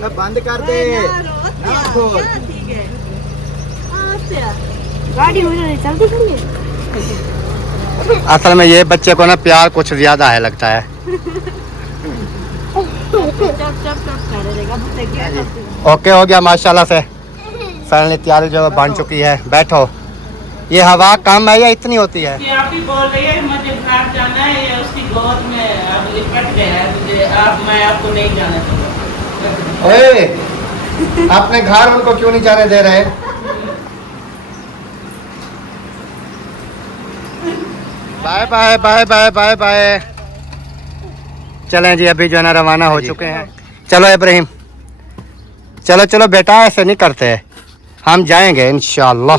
बंद कर दे ना खोल। गाड़ी हो रही चलती खड़ी है। असल में ये बच्चे को ना प्यार कुछ ज्यादा है लगता है। ओके हो गया माशाल्लाह से। फाइनली तैयारी जो बन चुकी है। बैठो। ये हवा कम है या इतनी होती है? ये आप ही बोल रही है मुझे घर जाना है, ये उसकी गोद में अब लिपट गया है मुझे, आप मैं आपको नहीं जाने दूंगा। ओए, अपने घर उनको क्यों नहीं जाने दे रहे? Bye bye bye bye bye bye. चलें जी, अभी जो है ना रवाना हो चुके हैं। चलो इब्राहिम, चलो चलो बेटा, ऐसे नहीं करते, हम जाएंगे इंशाल्लाह।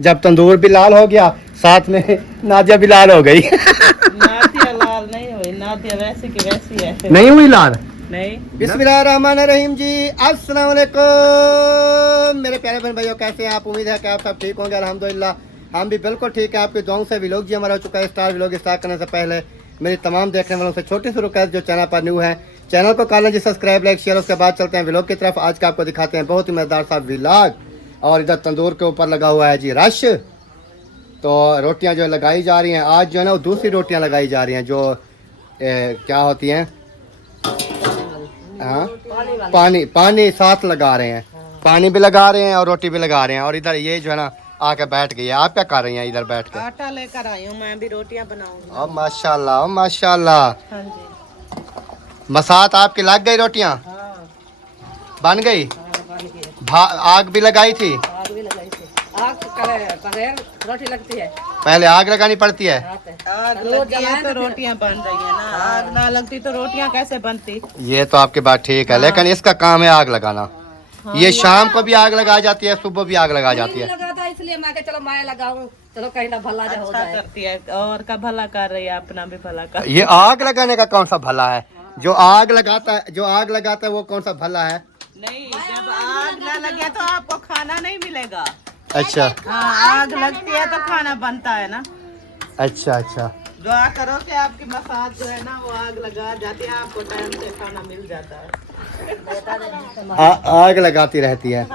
जब तंदूर भी लाल हो गया, साथ में नादिया भी लाल हो गई। नादिया लाल नहीं हुई, नादिया वैसे की वैसी है। नहीं हुई लाल? नहीं। बिस्मिल्लाहिर्रहमानिर्रहीम जी, अस्सलाम वालेकुम मेरे प्यारे बहन भाइयों, कैसे हैं आप? उम्मीद है कि आप सब ठीक होंगे। अल्हम्दुलिल्लाह हम भी बिल्कुल ठीक है। आपकी दुआओं से व्लॉग जी हमारा हो चुका है स्टार। व्लॉग स्टार्ट करने से पहले मेरी तमाम देखने वालों से छोटी सी रिक्वेस्ट, जो चैनल पर न्यू है चैनल को कर लें जी सब्सक्राइब, लाइक, शेयर। उसके बाद चलते हैं व्लॉग की तरफ। आज का आपको दिखाते हैं बहुत ही मज़ेदार सा व्लॉग। और इधर तंदूर के ऊपर लगा हुआ है जी रश, तो रोटियां जो लगाई जा रही हैं आज जो है ना वो दूसरी रोटियां लगाई जा रही हैं जो क्या होती हैं, हाँ पानी साथ लगा रहे हैं। पानी भी लगा रहे हैं और रोटी भी लगा रहे हैं। और इधर ये जो है ना आके बैठ गई है। आप क्या कर रही हैं इधर बैठ के? आटा लेकर आई हूँ, मैं भी रोटियां बनाऊंगी। ओ माशाल्लाह, ओ माशाल्लाह। हाँ जी। मसात आपकी लग गई रोटियां? हाँ, बन गई? बन गई। आग भी लगाई थी? आग भी लगाई थी। आग बगैर रोटी लगती है, पहले आग लगानी पड़ती है। आग लगी है तो रोटियां बन रही है ना। आग ना लगती तो रोटियां कैसे बनती? ये तो आपकी बात ठीक है, लेकिन इसका काम है आग लगाना। ये शाम को भी आग लगाई जाती है, सुबह भी आग लगाई जाती है। लगाता इसलिए मैं चलो मैं लगाऊं, चलो कहीं ना भला हो अच्छा जाए। करती है और का भला कर रही है, अपना भी भला कर। ये आग लगाने का कौन सा भला है? जो आग लगाता है वो कौन सा भला है? नहीं, जब आग ना लगे तो आपको खाना नहीं मिलेगा। अच्छा हाँ, आग लगती है तो खाना बनता है ना। अच्छा अच्छा। दुआ करो कि आपकी मसाज जो है ना वो आग लगा जाती है, आपको टाइम से खाना मिल जाता है। आग लगाती रहती है।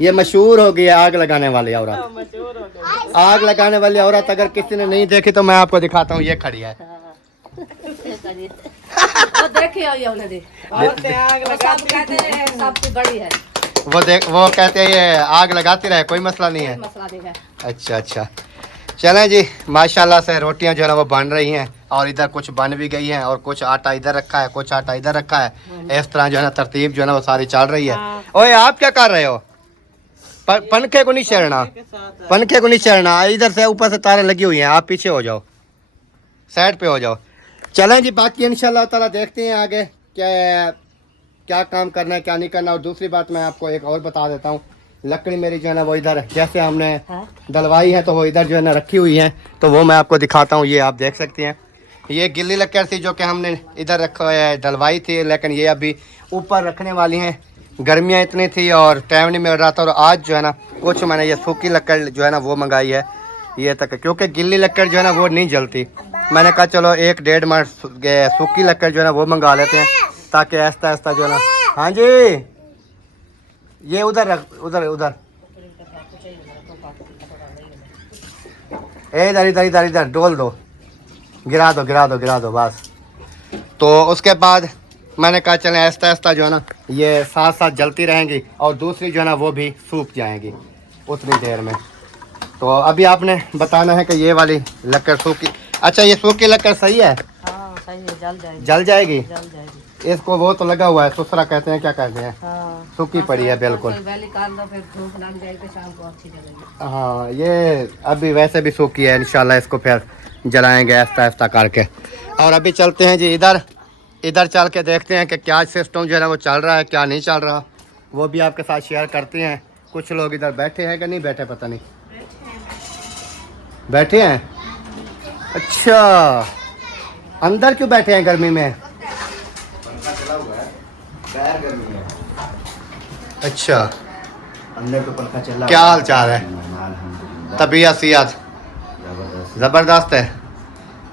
ये मशहूर हो गई है आग लगाने वाली औरत। मशहूर हो गई। आग लगाने वाली औरत अगर किसी ने नहीं देखी तो मैं आपको दिखाता हूँ। ये खड़ी है। देखिए औरतें आग लगाती हैं। सबसे बड़ी है, वो कहते हैं ये आग लगाती रहे, कोई मसला नहीं है। मसला नहीं है। अच्छा अच्छा। चलें जी, माशाल्लाह से रोटियां जो है ना वो बन रही हैं। और इधर कुछ बन भी गई हैं और कुछ आटा इधर रखा है, कुछ आटा इधर रखा है। इस तरह जो है ना तरतीब जो है ना वो सारी चल रही है। ओए आप क्या कर रहे हो? पंखे को नहीं छेड़ना, पंखे को नहीं छेड़ना। इधर से ऊपर से तारें लगी हुई हैं, आप पीछे हो जाओ, साइड पे हो जाओ। चलें जी, बाकी इंशाल्लाह ताला देखते हैं आगे क्या काम करना है क्या नहीं करना। और दूसरी बात मैं आपको एक और बता देता हूँ, लकड़ी मेरी जो है ना वो इधर जैसे हमने डलवाई है तो वो इधर जो है ना रखी हुई है, तो वो मैं आपको दिखाता हूँ। ये आप देख सकते हैं, ये गिल्ली लकड़ थी जो कि हमने इधर रखा है डलवाई थी, लेकिन ये अभी ऊपर रखने वाली हैं। गर्मियाँ इतनी थी और टाइम नहीं मिल रहा था। और आज जो है ना कुछ मैंने ये सूखी लकड़ जो है ना वो मंगाई है ये तक, क्योंकि गिल्ली लकड़ जो है ना वो नहीं जलती। मैंने कहा चलो 1-1.5 मण सूखी लकड़ जो है ना वो मंगा लेते हैं, ताकि आहिस्ता आहिस्ता जो है ना। हाँ जी, ये उधर रख, उधर उधर इधर इधर इधर इधर डोल दो, गिरा दो गिरा दो गिरा दो बस। तो उसके बाद मैंने कहा चलें आहिस्ता आहिस्ता जो है ना ये साथ साथ जलती रहेंगी और दूसरी जो है ना वो भी सूख जाएंगी उतनी देर में। तो अभी आपने बताना है कि ये वाली लकड़ सूखी, अच्छा ये सूखी लकड़ सही है? हाँ सही है, जल जाएगी। जल जाएगी? जल जाएगी। इसको वो तो लगा हुआ है, सुसरा कहते हैं, क्या कहते हैं? हाँ, सूखी पड़ी है बिल्कुल। पहले काट दो, फिर धूप लग जाएगी, शाम को अच्छी जलेगी। हाँ, ये अभी वैसे भी सूखी है, इंशाल्लाह इसको फिर जलाएंगे आहिस्ता आहिस्ता करके। और अभी चलते हैं जी इधर चल के देखते हैं कि क्या सिस्टम जो है ना वो चल रहा है क्या नहीं चल रहा, वो भी आपके साथ शेयर करते हैं। कुछ लोग इधर बैठे हैं कि नहीं बैठे पता नहीं, बैठे हैं। अच्छा, अंदर क्यों बैठे हैं गर्मी में? पंखा चला हुआ है, बाहर गर्मी है। अच्छा, अंदर तो पंखा चला। क्या हाल चाल है? तबीयत सियात ज़बरदस्त है।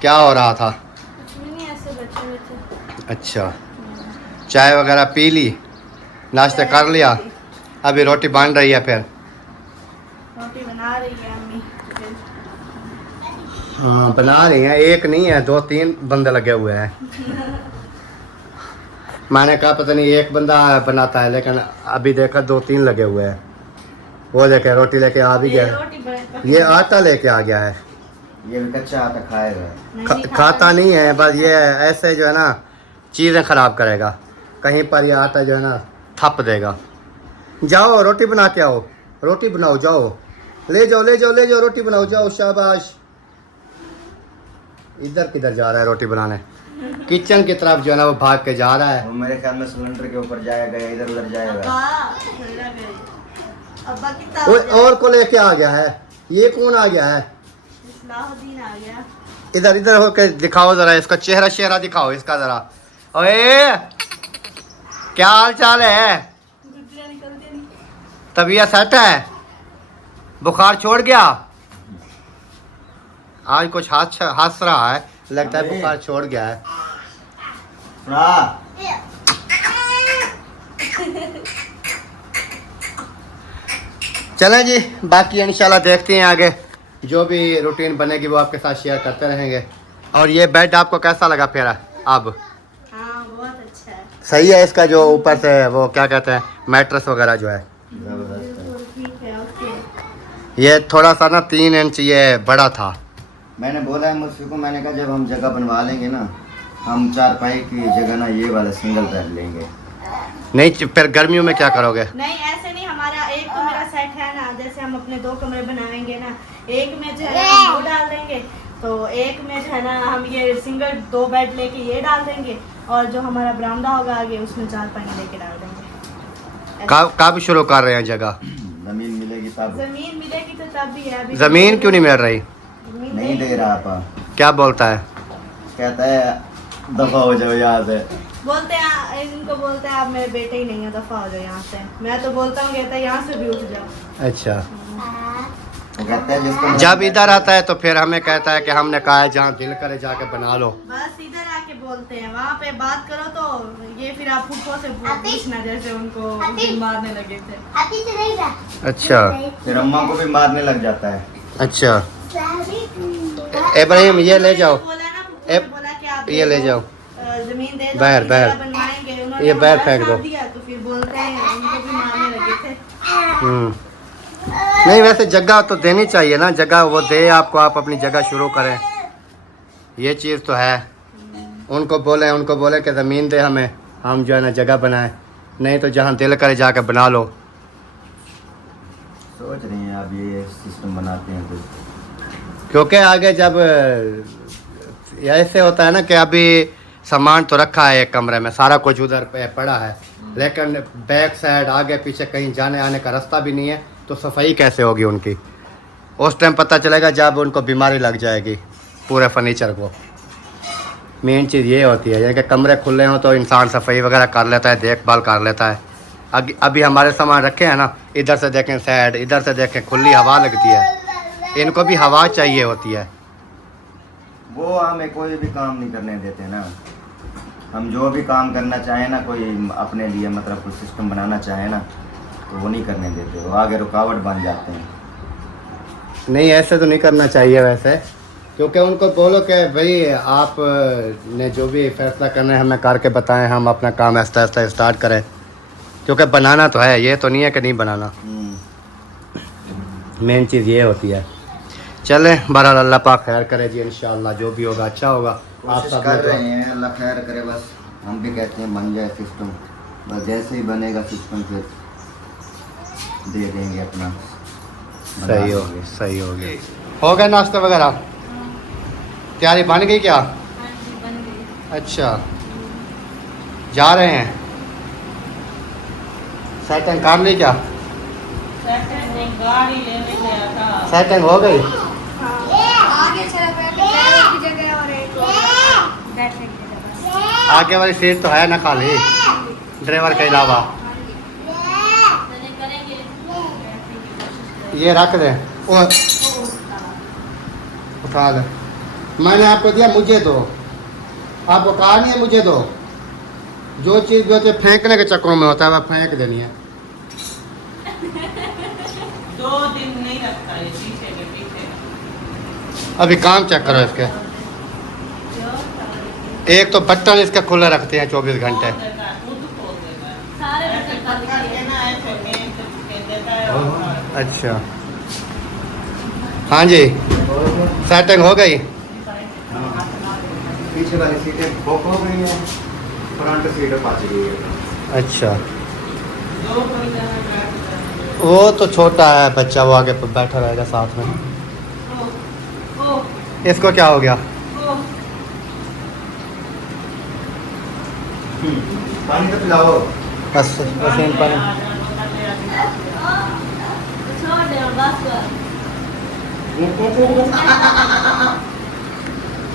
क्या हो रहा था? अच्छा, चाय वगैरह पी ली? नाश्ते कर लिया, अभी रोटी बन रही है। फिर रोटी बना रही है अम्मी। हाँ बना रही हैं, एक नहीं है 2-3 बंदे लगे हुए हैं। मैंने कहा पता नहीं एक बंदा बनाता है, लेकिन अभी देखा 2-3 लगे हुए हैं। वो देखे रोटी लेके आ भी गया, ये आटा लेके आ गया है। ये भी कच्चा आटा खाएगा। खाता नहीं है, बस ये ऐसे जो है ना चीज़ें ख़राब करेगा। कहीं पर ये आटा जो है ना थप देगा। जाओ रोटी बना के आओ, रोटी बनाओ, जाओ ले जाओ ले जाओ ले जाओ, रोटी बनाओ, जाओ शाबाश। इधर किधर जा रहा है रोटी बनाने? किचन की तरफ जो है ना वो भाग के जा रहा है। वो मेरे ख्याल में सिलेंडर के ऊपर जाएगा, इधर उधर जाएगा। अब्बा कितना और को लेके आ गया है। ये कौन आ गया है? इस्लाहुद्दीन आ गया। इधर इधर होके दिखाओ जरा, इसका चेहरा शेहरा दिखाओ इसका जरा। ओए क्या हाल चाल है? तबीयत सेट है? बुखार छोड़ गया? आज कुछ हंस रहा है, लगता है बुखार छोड़ गया है। हाँ। चलें जी, बाकी इंशाल्लाह देखते हैं आगे जो भी रूटीन बनेगी वो आपके साथ शेयर करते रहेंगे। और ये बेड आपको कैसा लगा फिर अब? हाँ बहुत अच्छा है। सही है इसका जो ऊपर से वो क्या कहते हैं मैट्रेस वगैरह जो है, बिल्कुल ठीक है। ओके ये थोड़ा सा ना 3 इंच ये बड़ा था। मैंने बोला है मुझसे को, मैंने कहा जब हम जगह बनवा लेंगे ना, हम चारपाई की जगह ना ये वाला सिंगल कर लेंगे। नहीं फिर गर्मियों में क्या करोगे? नहीं ऐसे नहीं, हमारा एक तो मेरा सेट है ना, जैसे हम अपने 2 कमरे बनाएंगे ना, एक में जो है ना हम वो डाल देंगे, तो एक में जो है ना हम ये सिंगल 2 बेड लेके ये डाल देंगे, और जो हमारा बरामदा होगा आगे उसमें चारपाई लेके डाल देंगे। कब शुरू कर रहे हैं जगह? जमीन मिलेगी तब। जमीन मिलेगी तो तब भी है। अभी जमीन क्यों नहीं मिल रही? जमीन नहीं दे रहा आपा। क्या बोलता है? कहता है दफा हो जाओ यहाँ से। बोलते हैं इनको, बोलते हैं आप मेरे बेटे ही नहीं हो, दफा हो जाओ यहाँ से। मैं तो बोलता हूँ, कहता है यहाँ से भी उठ जाओ। अच्छा, वो कहता है जिसको जब इधर आता है तो फिर हमें कहता है कि हमने कहा है जहाँ दिल करे जाके बना लो। बस इधर आके बोलते हैं, वहाँ पे बात करो तो ये फिर आप फुफो से पूछना, जैसे उनको मारने लगे थे। अच्छा फिर अम्मा को भी मारने लग जाता है। अच्छा, इब्राहिम ये ले जाओ, बोला ना फुफो ने बोला कि आप ये ले जाओ, जमीन दे दो, बाहर, फिर बाहर। जगह बनवाएंगे। उन्होंने ये बाहर हमारा फेंक दो। साथ दिया, तो फिर बोलते हैं उनको भी मारने लगे थे। नहीं वैसे जगह तो देनी चाहिए ना, जगह वो दे आपको, आप अपनी जगह शुरू करें, ये चीज़ तो है। उनको बोले कि ज़मीन दे हमें, हम जो है ना जगह बनाएं, नहीं तो जहाँ दिल करे जाके बना लो। सोच रही हैं आप ये सिस्टम बनाते हैं कुछ, क्योंकि आगे जब ऐसे होता है ना कि अभी सामान तो रखा है एक कमरे में, सारा कुछ उधर पे पड़ा है, लेकिन बैक साइड आगे पीछे कहीं जाने आने का रास्ता भी नहीं है, तो सफाई कैसे होगी उनकी? उस टाइम पता चलेगा जब उनको बीमारी लग जाएगी पूरे फर्नीचर को। मेन चीज़ ये होती है, यानी कि कमरे खुले हों तो इंसान सफाई वगैरह कर लेता है, देखभाल कर लेता है। अभी हमारे सामान रखे हैं ना, इधर से देखें साइड, इधर से देखें खुली हवा लगती है, इनको भी हवा चाहिए होती है। वो हमें कोई भी काम नहीं करने देते ना। हम जो भी काम करना चाहें ना, कोई अपने लिए मतलब कोई सिस्टम बनाना चाहे ना, तो वो नहीं करने देते, वो आगे रुकावट बन जाते हैं। नहीं ऐसे तो नहीं करना चाहिए वैसे, क्योंकि उनको बोलो कि भाई आप ने जो भी फैसला करना है हमें करके बताएं, हम अपना काम आहिस्ता आहिस्ता स्टार्ट करें, क्योंकि बनाना तो है, ये तो नहीं है कि नहीं बनाना। मेन चीज़ ये होती है। चले बहरहाल अल्लाह पाक खैर करे जी, इंशाअल्लाह जो भी होगा अच्छा होगा। आप कोशिश सब कर रहे हैं, अल्लाह खैर करे। बस हम भी कहते हैं बन जाए सिस्टम, बस जैसे ही बनेगा सिस्टम फिर दे देंगे अपना। सही हो गया, सही हो गया। हो गया नाश्ता वगैरह, तैयारी बन गई क्या? हाँ जी बन गई। अच्छा जा रहे हैं, सेटिंग कर ली क्या? गाड़ी लेने गया था। सेटिंग हो गई? आगे चला बैठने की जगह और एक बैठने की जगह। आगे वाली सीट तो है ना खाली, ड्राइवर के अलावा। ये रख दे, उठा ले। मैंने आपको दिया, मुझे दो। आपको कहा नहीं है मुझे दो, जो चीज़ भी होती है फेंकने के चक्करों में होता है वह फेंक देनी है। 2 दिन नहीं रखता ये पीछे के पीछे। अभी काम चेक करो इसके। एक तो बटन इसके खुले रखते हैं 24 घंटे। खोल देता है, खुद खोल देता है। सारे ऐसे बटन पकड़ बंद के किए। ना ऐसे मेन से फेंक देता है और अच्छा हाँ जी, सेटिंग हो गई। पीछे वाली सीटें बुक हो गई हैं, फ्रंट सीट बच गई है। अच्छा 2 कोई जगह बैठ जाए। वो तो छोटा है बच्चा, वो आगे पर बैठा रहेगा साथ में। ओ इसको क्या हो गया? ओ पानी तो पिलाओ। बस पसीन पानी। छोड़ दे बस बस।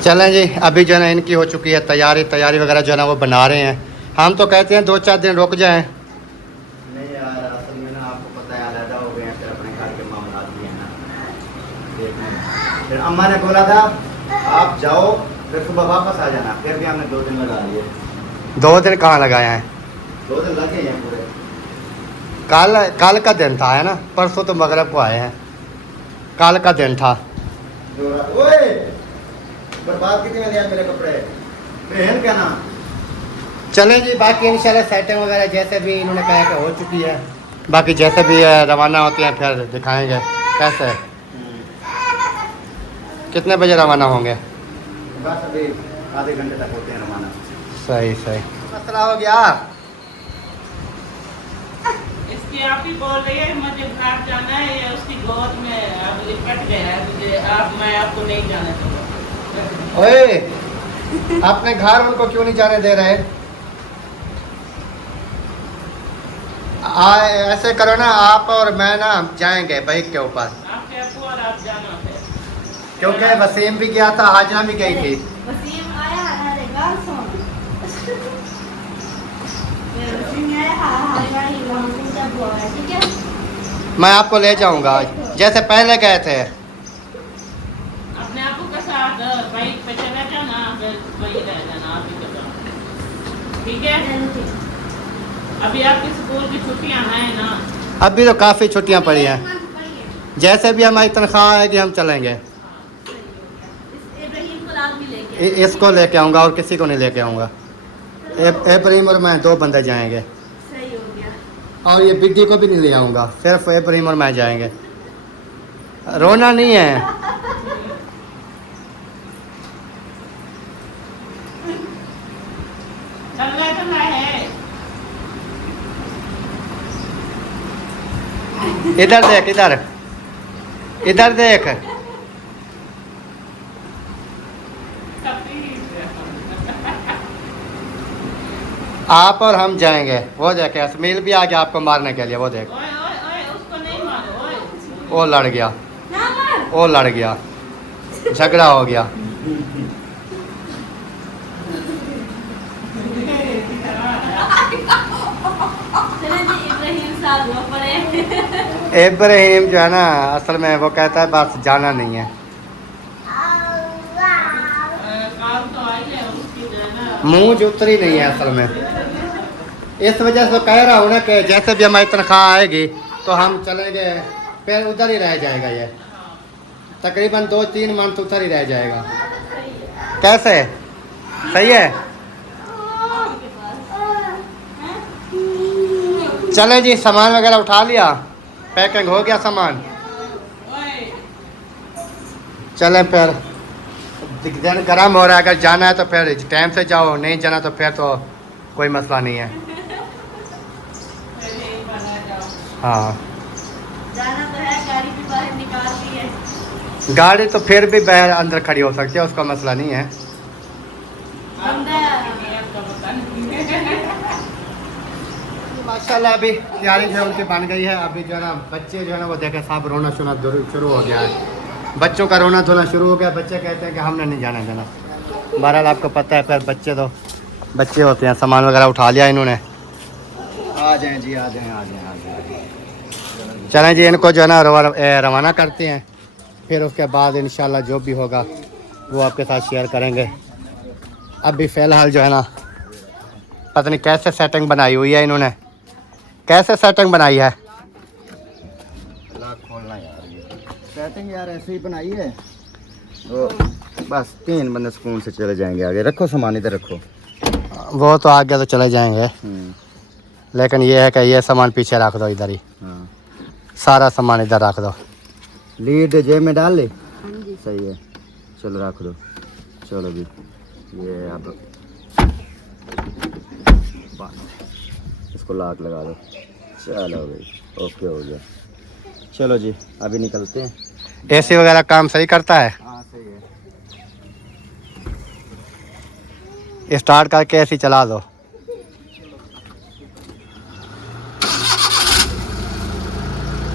चलें जी, अभी जो है ना इनकी हो चुकी है तैयारी वगैरह जो है ना वो बना रहे हैं। हम तो कहते हैं 2-4 दिन रुक जाएं। नहीं यार, असल में ना आपको पता है अलग हो गए हैं, फिर अपने घर के मामला भी है ना देखने। फिर अम्मा ने बोला था आप जाओ फिर सुबह वापस आ जाना, फिर भी हमने 2 दिन लगा लिए। 2 दिन कहाँ लगाए हैं? 2 दिन लगे हैं पूरे। कल का दिन था है ना, परसों तो मगरब को आए हैं। कल का दिन था। ओए बर्बाद कितने में दिया मेरे कपड़े, पहन क्या ना। चलें जी, बाकी इंशाल्लाह सेटिंग वगैरह जैसे भी इन्होंने कहा कि हो चुकी है, बाकी जैसे भी रवाना होते हैं फिर दिखाएंगे कैसे कितने बजे रवाना होंगे। बस अभी आधे घंटे तक होते हैं रवाना। सही मसला हो गया। इसकी आप ही बोल रही है मुझे बाहर जाना है, ये उसकी गोद में अब लिपट गया है मुझे। मैं आपको नहीं जाने दूंगा। ओए अपने घर उनको क्यों नहीं जाने दे रहे? ऐसे करो ना, आप और मैं ना जाएंगे बाइक के ऊपर, आपके अबू और आप जाना फिर। क्योंकि वसीम भी गया था, हाजना भी गई थी। वसीम आया हमारे गाँव सुन। वसीम आया हमारे गाँव ही वहाँ से जब हुआ है, ठीक है? मैं आपको ले जाऊंगा जैसे पहले गए थे। अपने आपू के साथ बाइक पे चले जाना, फिर वही रह जाना आप ही के साथ, ठीक है? अभी आपकी स्कूल की छुट्टियां हैं ना? अभी तो काफ़ी छुट्टियां पड़ी हैं, जैसे भी हमारी तनख्वाह आएगी हम चलेंगे। इब्राहिम को रात भी लेके इसको लेके आऊँगा और किसी को नहीं लेके आऊँगा। इब्राहिम और मैं 2 बंदे जाएंगे, सही हो गया। और ये बिग्गी को भी नहीं ले आऊँगा, सिर्फ इब्राहिम और मैं जाएंगे। रोना नहीं है। चलना है। इधर देख, इधर देख। आप और हम जाएंगे। वो देखे असमील भी आ गया आपको मारने के लिए, वो देख। ओए ओए ओए उसको नहीं मारो ओए। वो लड़ गया, ना मार। वो लड़ गया, झगड़ा हो गया। चले जी, इब्राहिम साहब वो पड़े। इब्राहिम जो है ना असल में वो कहता है बस जाना नहीं है। काल तो आई है उसकी जो है ना। मुंह उतरी नहीं है असल में। इस वजह से कह रहा हूँ ना कि जैसे भी हमारी तनख्वाह आएगी तो हम चलेंगे, फिर उधर ही रह जाएगा। ये तकरीबन 2-3 मंथ उधर ही रह जाएगा। कैसे सही है? चले जी, सामान वगैरह उठा लिया, पैकिंग हो गया सामान। ओए चले फिर, दिन गर्म हो रहा है, अगर जाना है तो फिर टाइम से जाओ, नहीं जाना तो फिर तो कोई मसला नहीं है। पहले ही बना जाओ। हाँ, जाना तो है, गाड़ी भी बाहर निकाल दी है। गाड़ी तो फिर भी बाहर अंदर खड़ी हो सकती है, उसका मसला नहीं है। बंदा नियत का पता नहीं। माशाल्लाह अभी तैयारी जो है उनकी बन गई है। अभी जो है ना बच्चे जो है ना वो देखे साहब रोना शोना शुरू हो गया है। बच्चों का रोना धोना शुरू हो गया। बच्चे कहते हैं कि हमने नहीं जाना जाना। बहरहाल आपको पता है फिर बच्चे तो बच्चे होते हैं। सामान वगैरह उठा लिया इन्होंने। आ जाएं जी, आ जाएं। चलें जी, इनको जो है ना रवाना करते हैं, फिर उसके बाद इंशाल्लाह जो भी होगा वो आपके साथ शेयर करेंगे। अभी फ़िलहाल जो है ना पता नहीं कैसे सेटिंग बनाई हुई है इन्होंने, कैसे सेटिंग बनाई है। लॉक खोलना यार, ये सेटिंग यार ऐसे ही बनाई है तो बस 3 बंदे सुकून से चले जाएंगे आगे। रखो सामान इधर रखो। वो तो आगे तो चले जाएंगे, लेकिन ये है कि ये सामान पीछे रख दो इधर ही। हाँ, सारा सामान इधर रख दो। लीड जेब में डाल ले। सही है, चलो रख दो। चलो जी, ये अब इसको लॉक लगा दो। चलो भाई, ओके हो गया। चलो जी, अभी निकलते हैं। एसी वगैरह काम सही करता है? हाँ सही है। स्टार्ट करके एसी चला दो।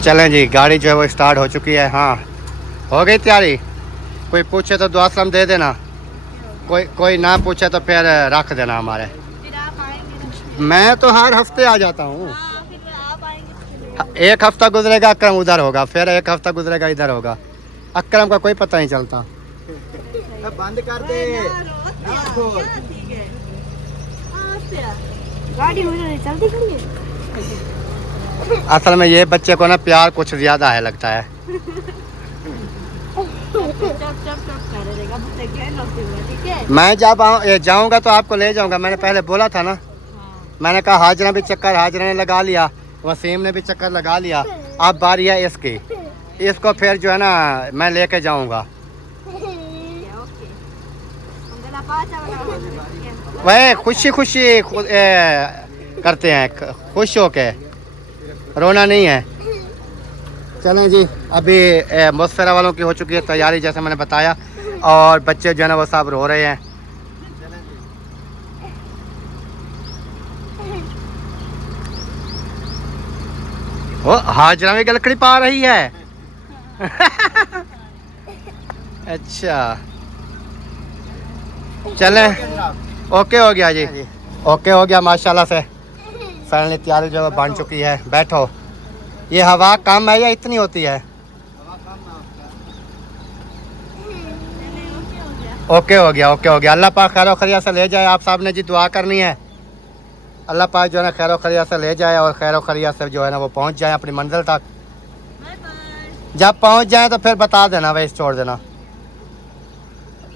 चलें जी, गाड़ी जो है वो स्टार्ट हो चुकी है। हाँ, हो गई तैयारी। कोई पूछे तो दुआ सलाम दे देना, कोई ना पूछे तो फिर रख देना हमारे। फिर आप आएंगे? मैं तो हर हफ्ते आ जाता हूँ। हाँ, फिर आप आएंगे? एक हफ्ता गुजरेगा अकरम उधर होगा, फिर एक हफ्ता गुजरेगा इधर होगा। अकरम का कोई पता नहीं चलता। बंद कर दे। ठीक है, गाड़ी चलती खड़ी है। असल में ये बच्चे को ना प्यार कुछ ज्यादा है लगता है। ठीक है। मैं जब जाऊंगा तो आपको ले जाऊंगा। मैंने पहले बोला था ना, मैंने कहा हाजरा भी चक्कर, हाजरा ने लगा लिया, वसीम ने भी चक्कर लगा लिया। अब बारी है इसकी, इसको फिर जो है ना मैं लेके जाऊंगा। वह खुशी खुशी करते हैं, खुश होके, रोना नहीं है। चलें जी, अभी मुसफरा वालों की हो चुकी है तैयारी जैसे मैंने बताया, और बच्चे जो है ना वो सब रो रहे हैं। वो हाजरा में लकड़ी पा रही है। अच्छा, चलें, ओके हो गया जी, ओके हो गया माशाल्लाह से। फाइनली तैयारी जो है बन चुकी है। बैठो। ये हवा कम है या इतनी होती है? ओके हो गया, ओके हो गया। अल्लाह पाक खैर खैरियत से ले जाए। आप साहब ने जी दुआ करनी है, अल्लाह पाक जो है ना खैर खैरियत से ले जाए और खैर खैरियत से जो है ना वो पहुंच जाए अपनी मंजिल तक। जब पहुंच जाए तो फिर बता देना, वैसे छोड़ देना,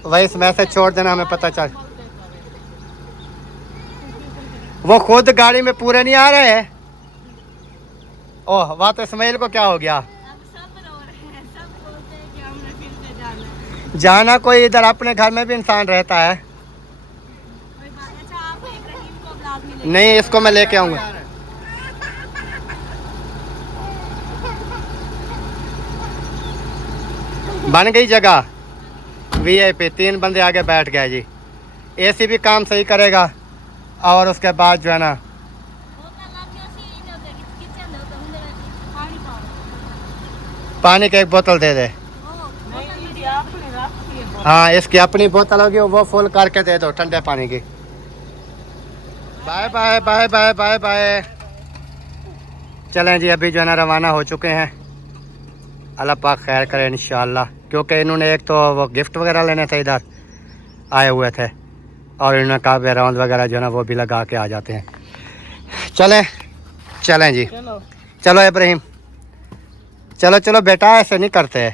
वैसे मैसेज छोड़ देना, हमें पता चल। वो खुद गाड़ी में पूरे नहीं आ रहे हैं। ओह वाह, तो इस्माइल को क्या हो गया? अब सब रो रहे हैं, सब बोलते हैं कि हमने फिर से जाना है। जाना कोई, इधर अपने घर में भी इंसान रहता है। कोई बात नहीं। अच्छा, आप इब्राहिम को अब लाजमी लेके नहीं, इसको मैं लेके आऊंगा। बन गई जगह। वीआईपी 3 बंदे आगे बैठ गए जी। एसी भी काम सही करेगा, और उसके बाद जो है ना पानी की एक बोतल दे दे। हाँ, इसकी अपनी बोतल होगी, वो फुल करके दे दो ठंडे पानी की। Bye bye bye bye bye bye. चलें जी, अभी जो है ना रवाना हो चुके हैं। अल्लाह पाक खैर करे इंशाअल्लाह, क्योंकि इन्होंने एक तो वो गिफ्ट वगैरह लेने थे, इधर आए हुए थे, और इन्होंने कहा राउंड वगैरह जो है ना वो भी लगा के आ जाते हैं। चलें चलें जी, चलो इब्राहिम, चलो चलो बेटा, ऐसे नहीं करते,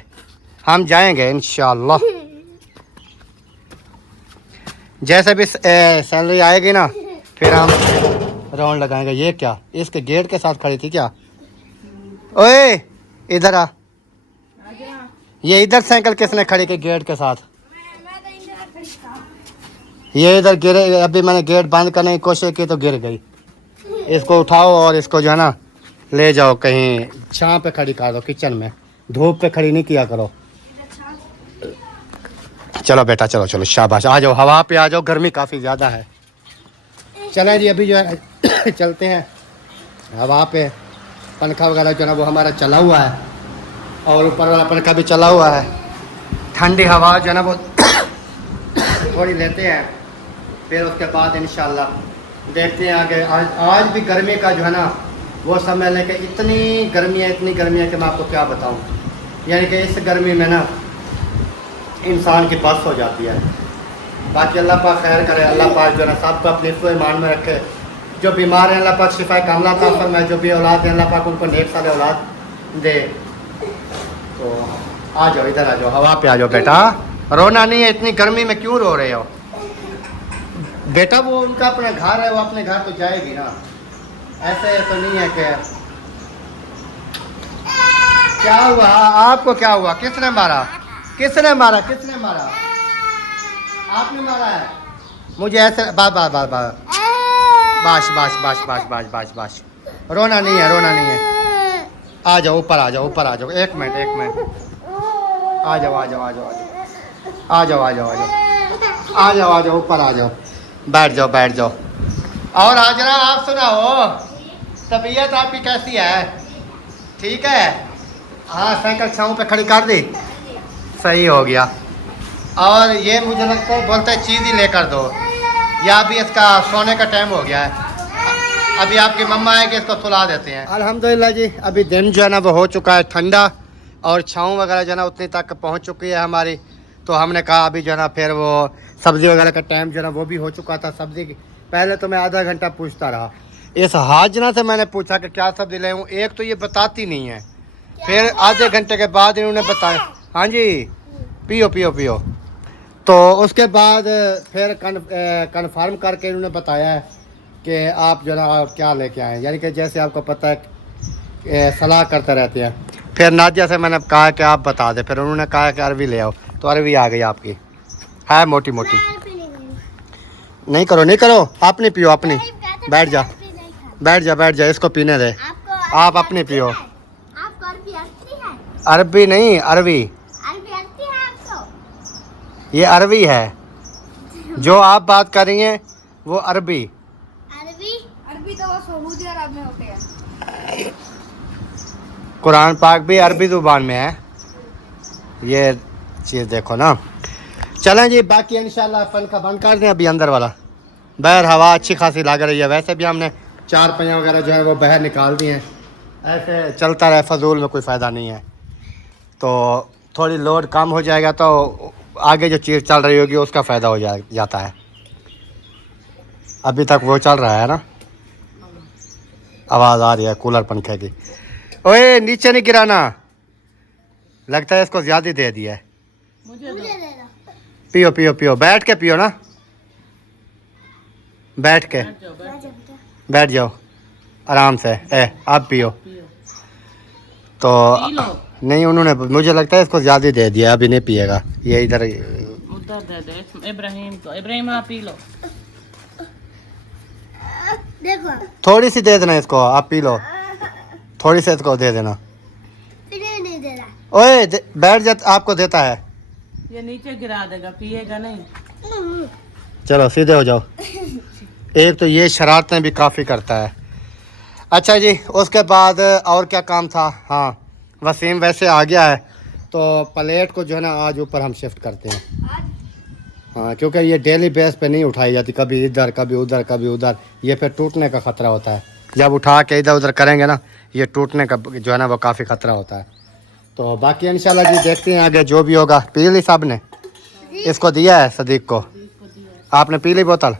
हम जाएंगे इंशाअल्लाह। जैसे भी सैलरी आएगी ना फिर हम राउंड लगाएंगे। ये क्या, इसके गेट के साथ खड़ी थी क्या? ओए इधर आ। ये इधर साइकिल किसने खड़ी की गेट के साथ? ये इधर गिरे। अभी मैंने गेट बंद करने की कोशिश की तो गिर गई। इसको उठाओ और इसको जो है ना ले जाओ कहीं छांव पे खड़ी कर दो, किचन में। धूप पे खड़ी नहीं किया करो। चलो बेटा, चलो चलो, शाबाश, आ जाओ, हवा पे आ जाओ, गर्मी काफ़ी ज़्यादा है। चलें जी, अभी जो है चलते हैं हवा पे। पंखा वगैरह जो है ना वो हमारा चला हुआ है, और ऊपर वाला पंखा भी चला हुआ है। ठंडी हवा जो है ना वो थोड़ी लेते हैं, फिर उसके बाद इंशाल्लाह देखते हैं आगे। आज भी गर्मी का जो है ना वो समय लेके इतनी गर्मी है कि मैं आपको क्या बताऊं। यानी कि इस गर्मी में ना इंसान की बस हो जाती है। बाकी अल्लाह पाक खैर करे, अल्लाह पाक जो है ना सबको अपने ईमान में रखे जो बीमार हैं अल्लाह पाक शिफा कामला अता फरमाए, जो भी औलाद हैं अल्लाह पाक उनको नेक साले औलाद दे। तो आ जाओ इधर आ जाओ, हवा पे आ जाओ बेटा, रोना नहीं है, इतनी गर्मी में क्यों रो रहे हो बेटा? वो उनका अपना घर है, वो अपने घर तो जाएगी ना, ऐसे तो नहीं है कि क्या हुआ आपको, क्या हुआ, किसने मारा, किसने मारा, किसने मारा, आपने मारा है मुझे ऐसे? बास बास बास बास बाश बाश बाश बाश बाश बाश बाश, रोना नहीं है, रोना नहीं है। आ जाओ ऊपर, आ जाओ ऊपर, आ जाओ, एक मिनट एक मिनट, आ जाओ आ जाओ आ जाओ आ जाओ आ जाओ आ जाओ आ जाओ आ जाओ ऊपर आ जाओ, बैठ जाओ बैठ जाओ। और हाजरा आप सुनाओ, तबीयत आपकी कैसी है? ठीक है? हाँ साइकिल छाँव पे खड़ी कर दी, सही हो गया। और ये मुझे लगता है बोलता है चीज़ ही लेकर दो, या अभी इसका सोने का टाइम हो गया है, अभी आपकी मम्मा आएगी इसको सुला देते हैं। अल्हम्दुलिल्लाह जी, अभी दिन जो है ना वो हो चुका है ठंडा, और छाँव वगैरह जो है ना उतनी तक पहुंच चुकी है हमारी। तो हमने कहा अभी जो है ना फिर वो सब्ज़ी वगैरह का टाइम जो है ना वो भी हो चुका था। सब्ज़ी की पहले तो मैं आधा घंटा पूछता रहा, इस हाजना से मैंने पूछा कि क्या सब्ज़ी ले आऊँ, एक तो ये बताती नहीं है, फिर आधे घंटे के बाद इन्होंने बताया। हाँ जी पियो पियो पियो। तो उसके बाद फिर कन्फर्म करके इन्होंने बताया है कि आप जो है ना क्या लेके आए, यानी कि जैसे आपको पता है सलाह करते रहते हैं। फिर नादिया से मैंने कहा कि आप बता दें, फिर उन्होंने कहा कि अरवी ले आओ, तो अरवी आ गई आपकी, है मोटी मोटी। नहीं करो नहीं करो, अपनी पियो अपनी, बैठ जा बैठ जा बैठ जा, इसको पीने दे, आप अपनी पियो। अरबी नहीं अरवी, ये अरवी है, जो आप बात कर रही हैं वो अरबी। अरबी तो वो सऊदी अरब में होते हैं। कुरान पाक भी अरबी ज़ुबान में है, ये चीज़ देखो ना। चलें जी, बाकी इंशाल्लाह पंखा बंद कर दें अभी अंदर वाला, बाहर हवा अच्छी खासी लग रही है। वैसे भी हमने चार पहिया वगैरह जो है वो बाहर निकाल दिए हैं, ऐसे चलता रहे फजूल में कोई फ़ायदा नहीं है। तो थोड़ी लोड कम हो जाएगा तो आगे जो चीज़ चल रही होगी उसका फ़ायदा हो जाता है। अभी तक वो चल रहा है ना, आवाज़ आ रही है कूलर पंखे की। ओए नीचे नहीं गिराना, लगता है इसको ज़्यादा दे दिया है। पियो पियो पियो, बैठ के पियो ना, बैठ के बैठ जाओ आराम से। आप पियो। तो नहीं उन्होंने, मुझे लगता है इसको ज़्यादा दे दिया, अभी नहीं पिएगा ये, इधर उधर दे दे इब्राहिम को। इब्राहिम आप पी लो, देखो थोड़ी सी दे देना इसको, आप पी लो, थोड़ी सी इसको दे देना। नहीं दे रहा। ओए बैठ जा, आपको देता है, ये नीचे गिरा देगा, पिएगा नहीं। चलो सीधे हो जाओ। एक तो ये शरारतें भी काफ़ी करता है। अच्छा जी, उसके बाद और क्या काम था? हाँ वसीम वैसे आ गया है, तो प्लेट को जो है ना आज ऊपर हम शिफ्ट करते हैं। हाँ क्योंकि ये डेली बेस पे नहीं उठाई जाती, कभी इधर कभी उधर कभी उधर, ये फिर टूटने का ख़तरा होता है। जब उठा के इधर उधर करेंगे ना, ये टूटने का जो है ना वो काफ़ी ख़तरा होता है। तो बाकी इंशाल्लाह जी देखते हैं आगे जो भी होगा। पी ली साहब ने, इसको दिया है सदीक को, आपने पी ली बोतल?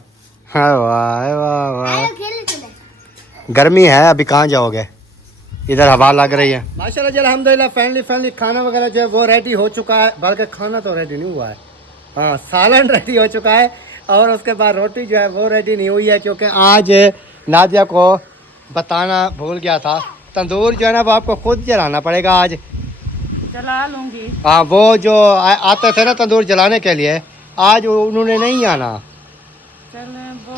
हाँ वाह वाह वाह, गर्मी है अभी कहाँ जाओगे, इधर हवा लग रही है। माशाल्लाह जी अल्हम्दुलिल्लाह, फैमिली खाना वगैरह जो है वो रेडी हो चुका है, बल्कि खाना तो रेडी नहीं हुआ है, हाँ सालन रेडी हो चुका है, और उसके बाद रोटी जो है वो रेडी नहीं हुई है, क्योंकि आज नादिया को बताना भूल गया था, तंदूर जो है ना वो आपको खुद जलाना पड़ेगा आज। जला लूंगी। हाँ वो जो आते थे ना तंदूर जलाने के लिए, आज उन्होंने नहीं आना। चले वो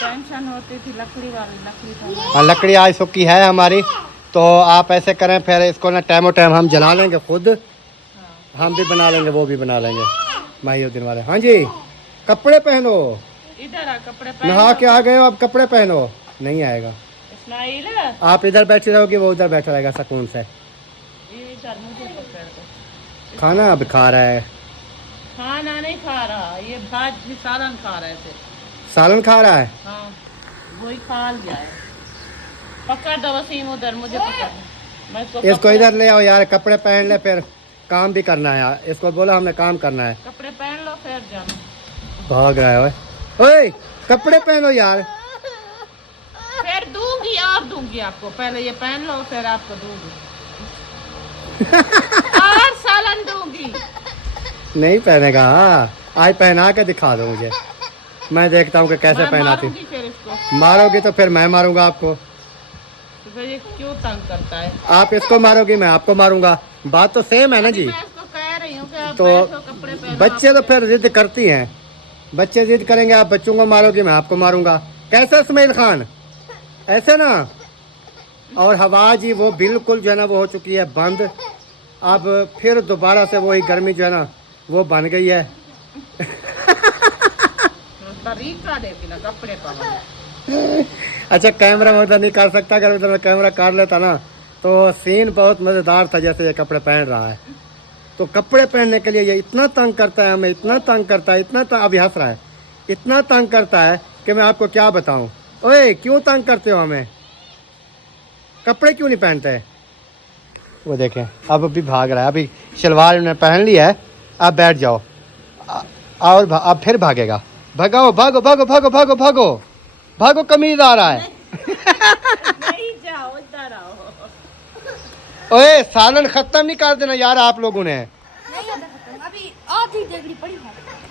टेंशन होती थी लकड़ी वाली, लकड़ी का। हाँ लकड़ी आज सूखी है हमारी, तो आप ऐसे करें फिर इसको ना टाइमो टाइम हम जला लेंगे खुद, हम भी बना लेंगे वो भी बना लेंगे माहिउद्दीन वाले। हाँ जी कपड़े पहनो, इधर आ कपड़े पहन। नहा के आ गए हो, अब कपड़े पहनो। नहीं आएगा, इस्माइल आप इधर बैठी रहोगी, वो उधर बैठा रहेगा सुकून से। इधर मुझे पकड़ दो। खाना अब खा रहा है, खाना नहीं खा रहा, ये भाजी सालन खा रहे थे। सालन खा रहा है। हाँ वही खा लिया है। पकड़ दो वसीम, उधर मुझे पकड़ दो। मैं इसको इधर ले आओ यार, कपड़े पहन ले, फिर काम भी करना है यार, इसको बोला हमने काम करना है। कपड़े पहन लो फिर जाना। भाग रहा है ओए, कपड़े पहनो यार। और दूंगी आपको, पहले ये पहन लो फिर आपको दूंगी और सालन दूंगी। नहीं पहनेगा। हाँ, आज पहना के दिखा दो मुझे, मैं देखता हूँ कि कैसे मैं पहनाती। मारूंगी फिर इसको। मारोगी तो फिर मैं मारूंगा आपको। तो फिर ये क्यों तंग करता है? आप इसको मारोगी, मैं आपको मारूंगा। बात तो सेम है ना जी। मैं इसको कह रही हूँ कि आप तो बैठो, कपड़े पहनो। बच्चे तो फिर जिद करती हैं, बच्चे जिद करेंगे, आप बच्चों को मारोगे, मैं आपको मारूंगा। कैसे इस्माइल खान, ऐसे ना। और हवा जी वो बिल्कुल जो है ना वो हो चुकी है बंद। अब फिर दोबारा से वही गर्मी जो है ना वो बन गई है। तरीका देखी ना कपड़े पहनो। अच्छा, कैमरा मैं उधर नहीं कर सकता, अगर उधर मैं कैमरा काट लेता ना तो सीन बहुत मज़ेदार था, जैसे ये कपड़े पहन रहा है। तो कपड़े पहनने के लिए ये इतना तंग करता है हमें, इतना तंग करता है, इतना अभी हंस रहा है, इतना तंग करता है कि मैं आपको क्या बताऊं। ओए क्यों तंग करते हो हमें, कपड़े क्यों नहीं पहनते? वो देखें अब भी भाग रहा है। अभी शलवार उन्होंने पहन लिया है, अब बैठ जाओ और अब फिर भागेगा। भगाओ, भागो भागो भागो भागो भागो भागो, कमीज आ रहा है। नहीं जाओ, इधर आओ। ओए सालन खत्म नहीं कर देना यार आप लोगों ने। नहीं होता खत्म, अभी आधी जगड़ी पड़ी है।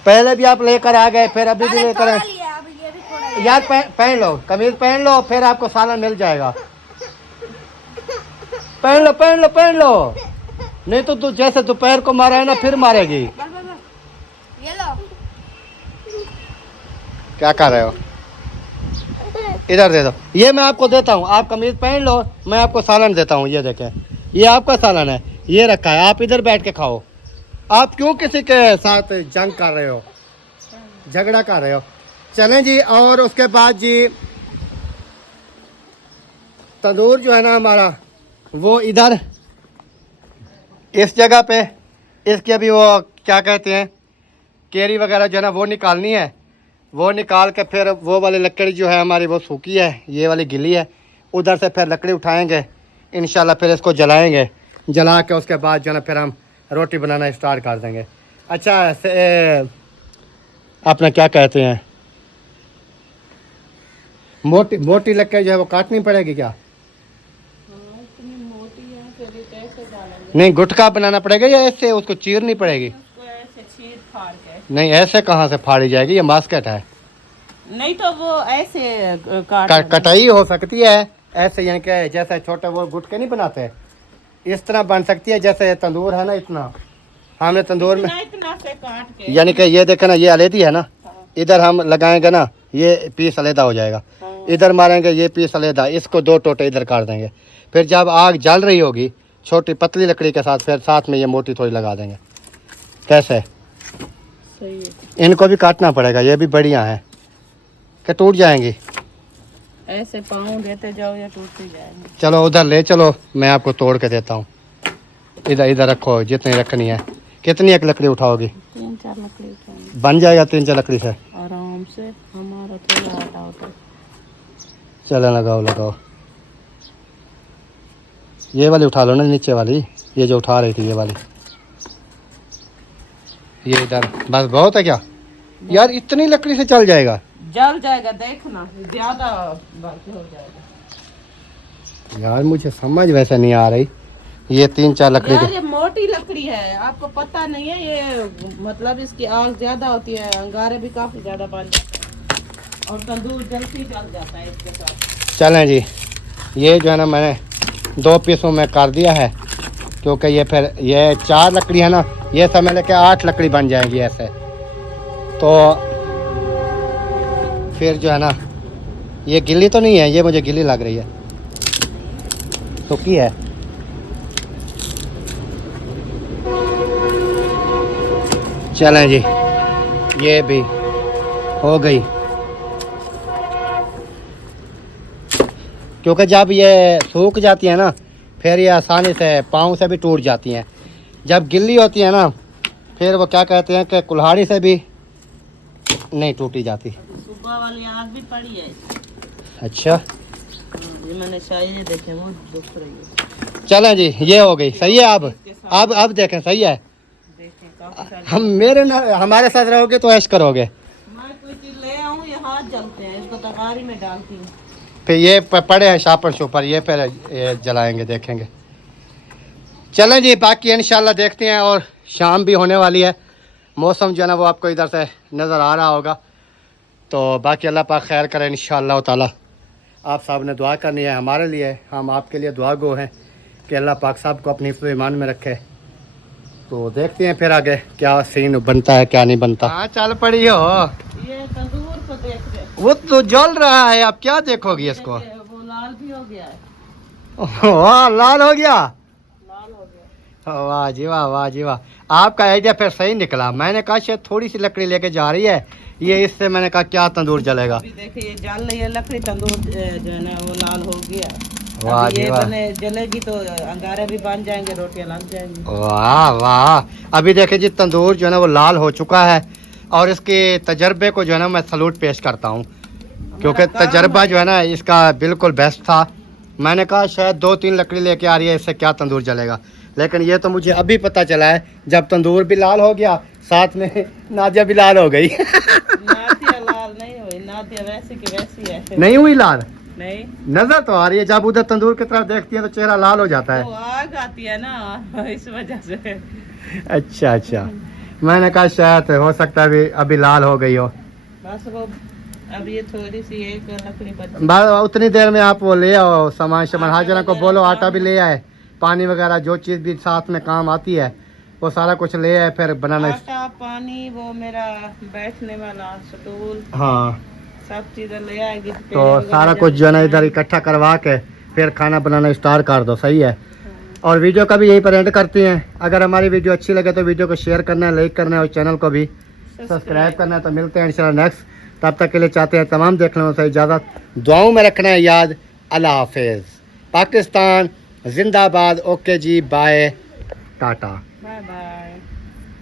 पहले भी आप लेकर आ गए, फिर अभी भी मैंने लेकर थोड़ा आए। लिया, अभी ये भी थोड़ा लिया। यार पहन लो, कमीज पहन लो, फिर आपको सालन मिल जाएगा। पहन लो पहन लो पहन लो, नहीं तो तू जैसे दोपहर को मारा है ना फिर मारेगी। बस बस बस, ये लो। क्या कर रहे हो? इधर दे दो, ये मैं आपको देता हूँ, आप कमीज पहन लो, मैं आपको सालन देता हूँ। ये देखें, ये आपका सालन है, ये रखा है, आप इधर बैठ के खाओ। आप क्यों किसी के साथ जंग कर रहे हो, झगड़ा कर रहे हो? चलें जी। और उसके बाद जी तंदूर जो है ना हमारा वो इधर इस जगह पे, इसकी अभी वो क्या कहते हैं केरी वगैरह जो है ना वो निकालनी है। वो निकाल के फिर वो वाली लकड़ी जो है हमारी वो सूखी है, ये वाली गिली है, उधर से फिर लकड़ी उठाएंगे इंशाल्लाह, फिर इसको जलाएंगे। जला के उसके बाद जो है ना फिर हम रोटी बनाना स्टार्ट कर देंगे। अच्छा अपना क्या कहते हैं मोटी मोटी लकड़ी जो है वो काटनी पड़ेगी क्या? नहीं, गुटका बनाना पड़ेगा या ऐसे उसको चीरनी पड़ेगी? उसको ऐसे चीर फाड़ के। नहीं, ऐसे कहाँ से फाड़ी जाएगी, ये बास्केट है। नहीं तो वो ऐसे कटाई हो सकती है ऐसे, यानी कि जैसे छोटे वो गुटके नहीं बनाते, इस तरह बन सकती है। जैसे तंदूर है ना, इतना हमने तंदूर में इतना से काट के, यानी कि ये देखे ना, ये अलहदी है ना, इधर हम लगाएंगे ना ये पीस अलहदा हो जाएगा, इधर मारेंगे ये पीस अलहदा, इसको दो टोटे इधर काट देंगे। फिर जब आग जल रही होगी छोटी पतली लकड़ी के साथ, फिर साथ में ये मोटी थोड़ी लगा देंगे। कैसे? सही है। इनको भी काटना पड़ेगा, ये भी बढ़िया है कि टूट जाएंगी। ऐसे पाँव देते जाओ या टूटते जाएंगे। चलो उधर ले चलो, मैं आपको तोड़ के देता हूँ। इधर इधर रखो जितनी रखनी है। कितनी एक लकड़ी उठाओगी? 3-4 लकड़ी उठाएंगे। बन जाएगा 3-4 लकड़ी से आराम से, हमारा थोड़ा आटा होता है। चलो लगाओ लगाओ, ये वाली उठा लो ना, नीचे वाली, ये जो उठा रही थी ये वाली, ये इधर। बस बहुत है क्या यार, इतनी लकड़ी से चल जाएगा? जल जाएगा, देखना ज्यादा बाकी हो जाएगा। यार मुझे समझ वैसे नहीं आ रही, ये 3-4 लकड़ी यार के। ये मोटी लकड़ी है, आपको पता नहीं है, ये मतलब इसकी आग ज्यादा होती है, अंगारे भी काफी ज्यादा बन जाते हैं और तंदूर जल्दी जल जाता है इसके साथ। चलें जी, ये जो है ना मैंने 2 पीसों में कर दिया है, क्योंकि ये फिर ये 4 लकड़ी है ना, ये समझ लेके 8 लकड़ी बन जाएगी ऐसे। तो फिर जो है ना, ये गिल्ली तो नहीं है, ये मुझे गिल्ली लग रही है, सूखी है। चलें जी, ये भी हो गई, क्योंकि जब ये सूख जाती है ना फिर ये आसानी से पाँव से भी टूट जाती हैं। जब गिल्ली होती है ना फिर वो क्या कहते हैं कि कुल्हाड़ी से भी नहीं टूटी जाती। सुबह वाली आग भी पड़ी है। अच्छा, ये मैंने शायरी देखे, वो दुख रही है। चलें जी, ये हो गई, सही है। अब देखें, सही है। देखें काफी सारी। हम हमारे साथ रहोगे तो ऐश करोगे। मैं कोई चीज ले आऊँ, ये हाथ जलते हैं, इसको तगारी में डालती हूँ। फिर ये पड़े हैं शापर शूपर, ये फिर ये जलाएंगे, देखेंगे। चलें जी, बाकी इंशाल्लाह देखते हैं। और शाम भी होने वाली है, मौसम जो है ना वो आपको इधर से नज़र आ रहा होगा। तो बाकी अल्लाह पाक खैर करें इंशाल्लाह ताला। आप साहब ने दुआ करनी है हमारे लिए, हम आपके लिए दुआ गो हैं कि अल्लाह पाक साहब को अपनी हिफ्ज़ ईमान में रखे। तो देखते हैं फिर आगे क्या सीन बनता है क्या नहीं बनता। हाँ चल पड़ी हो, ये तंदूर को देख रहे, वो तो जल रहा है, आप क्या देखोगी इसको? वो लाल भी हो गया है, वाह लाल हो गया, लाल हो गया। वाह जी वाह, वाह जी वाह। आपका आइडिया फिर सही निकला। मैंने कहा शायद थोड़ी सी लकड़ी लेके जा रही है ये, इससे मैंने कहा क्या तंदूर जलेगा। अभी देखिए ये जल रही है लकड़ी, तंदूर जो है ना वो लाल हो गया। वाह अभी जी ये वाह, बने जलेगी तो अंगारे भी बन जाएंगे, रोटियां लग जाएंगी। वाह वाह। अभी देखिए जी तंदूर जो है ना वो लाल हो चुका है, और इसके तजर्बे को जो है ना मैं सलूट पेश करता हूँ, क्योंकि तजर्बा जो है ना इसका बिल्कुल बेस्ट था। मैंने कहा शायद 2-3 लकड़ी लेके आ रही है, इससे क्या तंदूर जलेगा, लेकिन ये तो मुझे अभी पता चला है जब तंदूर भी लाल हो गया, साथ में नादिया भी लाल हो गई। नादिया लाल नहीं हुई, नादिया वैसी की वैसी है। नहीं हुई लाल, नहीं नजर तो आ रही है, जब उधर तंदूर की तरफ देखती है तो चेहरा लाल हो जाता वो है। आग आती है ना इस वजह से। अच्छा अच्छा, मैंने कहा शायद हो सकता है अभी लाल हो गई हो। बस वो अब ये थोड़ी सी एक लकड़ी बची। बस उतनी देर में आप वो ले आओ सामान शामान, हाजरा को बोलो आटा भी ले आए, पानी वगैरह जो चीज़ भी साथ में काम आती है वो सारा कुछ ले आए, फिर बनाना। आटा, पानी, वो मेरा बैठने वाला स्टूल, हाँ, सब चीजें ले आएगी। तो सारा कुछ जो है ना इधर इकट्ठा करवा के फिर खाना बनाना स्टार्ट कर दो, सही है। और वीडियो का भी यहीं पर एंड करती हैं। अगर हमारी वीडियो अच्छी लगे तो वीडियो को शेयर करना है, लाइक करना है, और चैनल को भी सब्सक्राइब करना है। तो मिलते हैं इंशाल्लाह नेक्स्ट, तब तक के लिए चाहते हैं तमाम देखने वालों से इजाज़त, दुआओं में रखना है याद। अल्लाह हाफिज़, पाकिस्तान जिंदाबाद। ओके जी, बाय, टाटा। Bye bye.